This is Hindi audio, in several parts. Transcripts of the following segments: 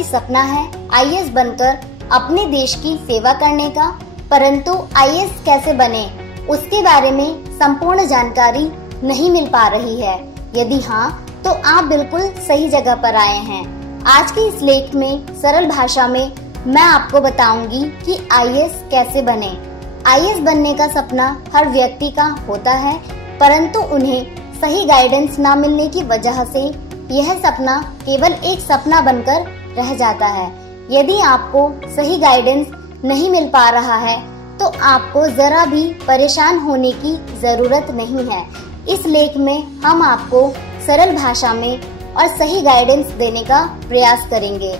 भी सपना है आईएएस बनकर अपने देश की सेवा करने का, परंतु आईएएस कैसे बने उसके बारे में संपूर्ण जानकारी नहीं मिल पा रही है। यदि हाँ, तो आप बिल्कुल सही जगह पर आए हैं। आज के इस लेख में सरल भाषा में मैं आपको बताऊंगी कि आईएएस कैसे बने। आईएएस बनने का सपना हर व्यक्ति का होता है, परंतु उन्हें सही गाइडेंस न मिलने की वजह से यह सपना केवल एक सपना बनकर रह जाता है। यदि आपको सही गाइडेंस नहीं मिल पा रहा है तो आपको जरा भी परेशान होने की जरूरत नहीं है। इस लेख में हम आपको सरल भाषा में और सही गाइडेंस देने का प्रयास करेंगे।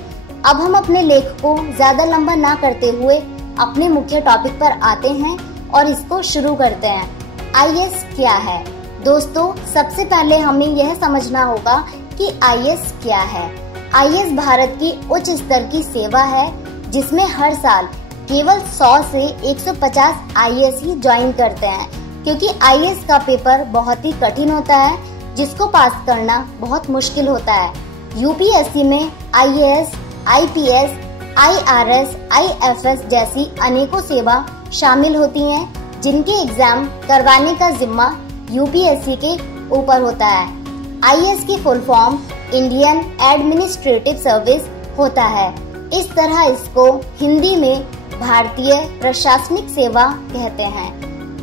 अब हम अपने लेख को ज्यादा लंबा ना करते हुए अपने मुख्य टॉपिक पर आते हैं और इसको शुरू करते हैं। आईएएस क्या है? दोस्तों, सबसे पहले हमें यह समझना होगा कि आईएएस क्या है। आईएएस भारत की उच्च स्तर की सेवा है जिसमें हर साल केवल 100 से 150 आईएएस ही ज्वाइन करते हैं, क्योंकि आईएएस का पेपर बहुत ही कठिन होता है जिसको पास करना बहुत मुश्किल होता है। यूपीएससी में आईएएस, आईपीएस, आईआरएस, आईएफएस जैसी अनेकों सेवा शामिल होती हैं, जिनके एग्जाम करवाने का जिम्मा यूपीएससी के ऊपर होता है। आईएएस की full form Indian administrative service होता है। इस तरह इसको हिंदी में भारतीय प्रशासनिक सेवा कहते हैं।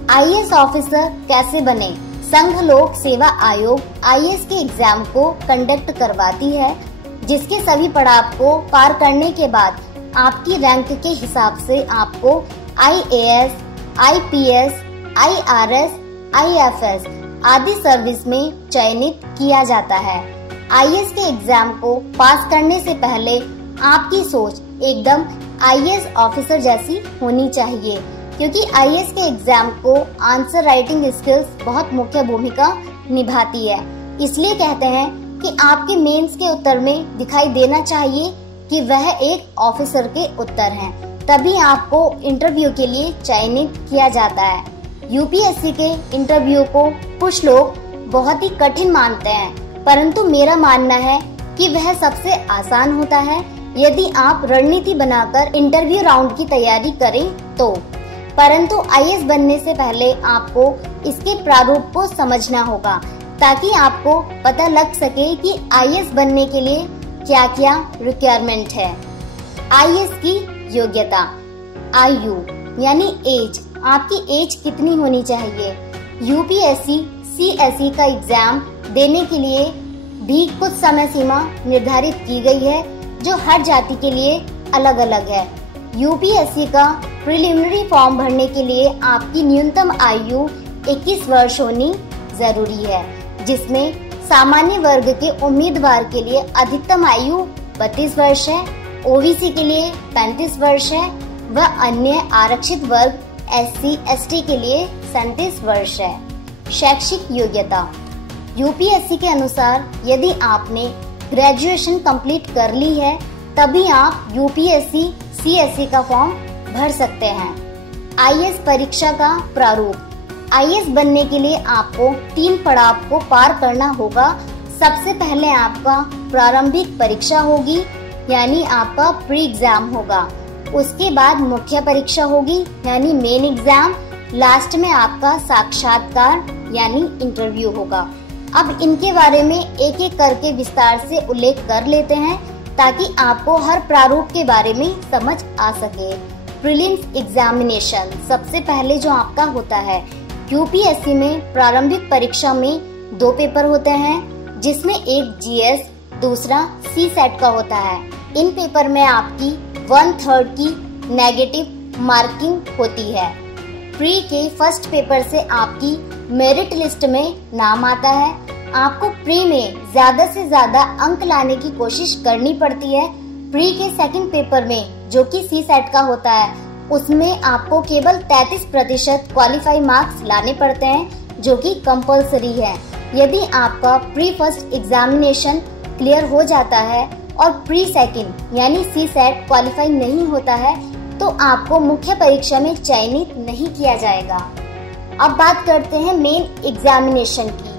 आईएएस ऑफिसर कैसे बने? संघ लोक सेवा आयोग आईएएस के एग्जाम को कंडक्ट करवाती है, जिसके सभी पड़ाव को पार करने के बाद आपकी रैंक के हिसाब से आपको आईएएस, आईपीएस, आईआरएस, आईएफएस आदि सर्विस में चयनित किया जाता है। आईएएस के एग्जाम को पास करने से पहले आपकी सोच एकदम आईएएस ऑफिसर जैसी होनी चाहिए, क्योंकि आईएएस के एग्जाम को आंसर राइटिंग स्किल्स बहुत मुख्य भूमिका निभाती है। इसलिए कहते हैं कि आपके मेंस के उत्तर में दिखाई देना चाहिए कि वह एक ऑफिसर के उत्तर हैं, तभी आपको इंटरव्यू के लिए चयनित किया जाता है। यूपीएससी के इंटरव्यू को कुछ लोग बहुत ही कठिन मानते हैं, परंतु मेरा मानना है कि वह सबसे आसान होता है यदि आप रणनीति बनाकर इंटरव्यू राउंड की तैयारी करें तो। परंतु आईएएस बनने से पहले आपको इसके प्रारूप को समझना होगा, ताकि आपको पता लग सके कि आईएएस बनने के लिए क्या क्या रिक्वायरमेंट है। आईएएस की योग्यता, आयु यानी एज, आपकी एज कितनी होनी चाहिए। यूपीएससी सीएसई का एग्जाम देने के लिए भी कुछ समय सीमा निर्धारित की गई है, जो हर जाति के लिए अलग अलग है। यूपीएससी का प्रिलिमिनरी फॉर्म भरने के लिए आपकी न्यूनतम आयु 21 वर्ष होनी जरूरी है, जिसमें सामान्य वर्ग के उम्मीदवार के लिए अधिकतम आयु 32 वर्ष है, ओबीसी के लिए 35 वर्ष है व अन्य आरक्षित वर्ग SC/ST के लिए 37 वर्ष है। शैक्षिक योग्यता, यूपीएससी के अनुसार यदि आपने ग्रेजुएशन कंप्लीट कर ली है तभी आप यूपीएससी सीएसई का फॉर्म भर सकते हैं। आईएएस परीक्षा का प्रारूप, आईएएस बनने के लिए आपको 3 पड़ाव को पार करना होगा। सबसे पहले आपका प्रारंभिक परीक्षा होगी, यानी आपका प्री एग्जाम होगा। उसके बाद मुख्य परीक्षा होगी, यानी मेन एग्जाम। लास्ट में आपका साक्षात्कार यानी इंटरव्यू होगा। अब इनके बारे में एक एक करके विस्तार से उल्लेख कर लेते हैं, ताकि आपको हर प्रारूप के बारे में समझ आ सके। प्रीलिम्स एग्जामिनेशन सबसे पहले जो आपका होता है। यूपीएससी में प्रारंभिक परीक्षा में 2 पेपर होते हैं, जिसमें एक जीएस, दूसरा सीसेट का होता है। इन पेपर में आपकी 1/3 की नेगेटिव मार्किंग होती है। प्री के फर्स्ट पेपर से आपकी मेरिट लिस्ट में नाम आता है। आपको प्री में ज्यादा से ज्यादा अंक लाने की कोशिश करनी पड़ती है। प्री के सेकंड पेपर में, जो कि सीसेट का होता है, उसमें आपको केवल 33% क्वालिफाई मार्क्स लाने पड़ते हैं, जो कि कंपलसरी है। यदि आपका प्री फर्स्ट एग्जामिनेशन क्लियर हो जाता है और प्री सेकंड यानी सीसेट क्वालिफाई नहीं होता है, तो आपको मुख्य परीक्षा में चयनित नहीं किया जाएगा। अब बात करते हैं मेन एग्जामिनेशन की।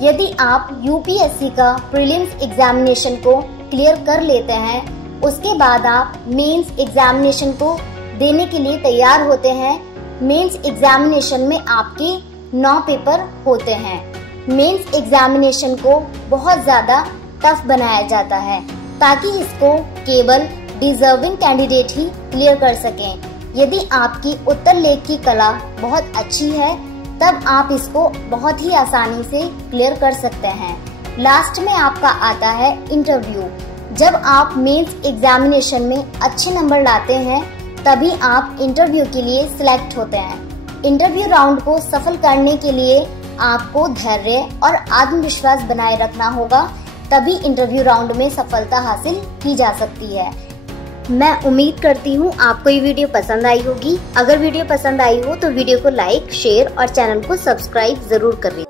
यदि आप यूपीएससी का प्रीलिम्स एग्जामिनेशन को क्लियर कर लेते हैं उसके बाद आप मेंस एग्जामिनेशन को देने के लिए तैयार होते हैं। मेंस एग्जामिनेशन में आपके 9 पेपर होते हैं। मेंस एग्जामिनेशन को बहुत ज़्यादा टफ बनाया जाता है ताकि इसको केवल डिजर्विंग कैंडिडेट ही क्लियर कर सकें। यदि आपकी उत्तर लेख की कला बहुत अच्छी है तब आप इसको बहुत ही आसानी से क्लियर कर सकते हैं। लास्ट में आपका आता है इंटरव्यू। जब आप मेंस एग्जामिनेशन में अच्छे नंबर लाते हैं तभी आप इंटरव्यू के लिए सिलेक्ट होते हैं। इंटरव्यू राउंड को सफल करने के लिए आपको धैर्य और आत्मविश्वास बनाए रखना होगा, तभी इंटरव्यू राउंड में सफलता हासिल की जा सकती है। मैं उम्मीद करती हूँ आपको ये वीडियो पसंद आई होगी। अगर वीडियो पसंद आई हो तो वीडियो को लाइक, शेयर और चैनल को सब्सक्राइब जरूर करें।